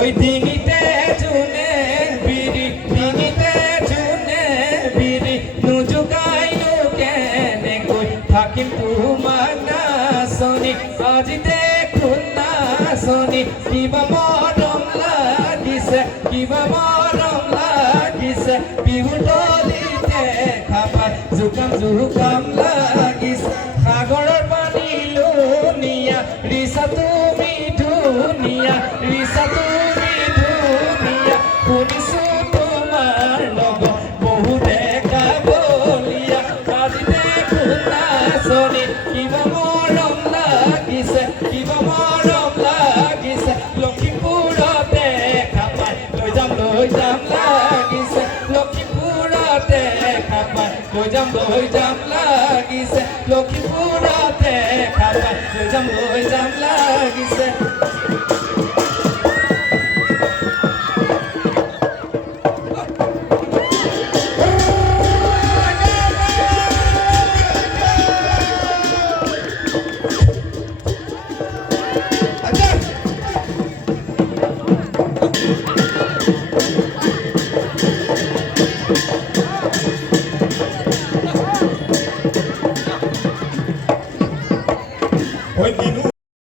ওই দিঘিতে চুনে বিড়ি দিঘিতে চুনে বিড়ি নুজুকাইলো কেনে কই থাকিম তোমার না শনি আজ দেখুন না শনি কিবা মরম লাগিছে কিবা মরম লাগিছে বিহু তলিতে খাবার জুকাম জুকাম লাগিছে সাগৰৰ পানী লুনিয়া ৰিচা তুমি ধুনীয়া ৰিচা তুমি ধুনীয়া শুনিছো তোমাৰ লগত বহু দেখা বলিয়া আজি দেখোন নাচনি কিবা মৰম লাগিছে কিবা মৰম লাগিছে লক্ষীপুৰতে খাপাই লৈ যাম লাগিছে লক্ষীপুৰতে খাপাই লৈ যাম লাগিছে লক্ষীপুৰতে খাপাই লৈ যাম লাগিছে Hoy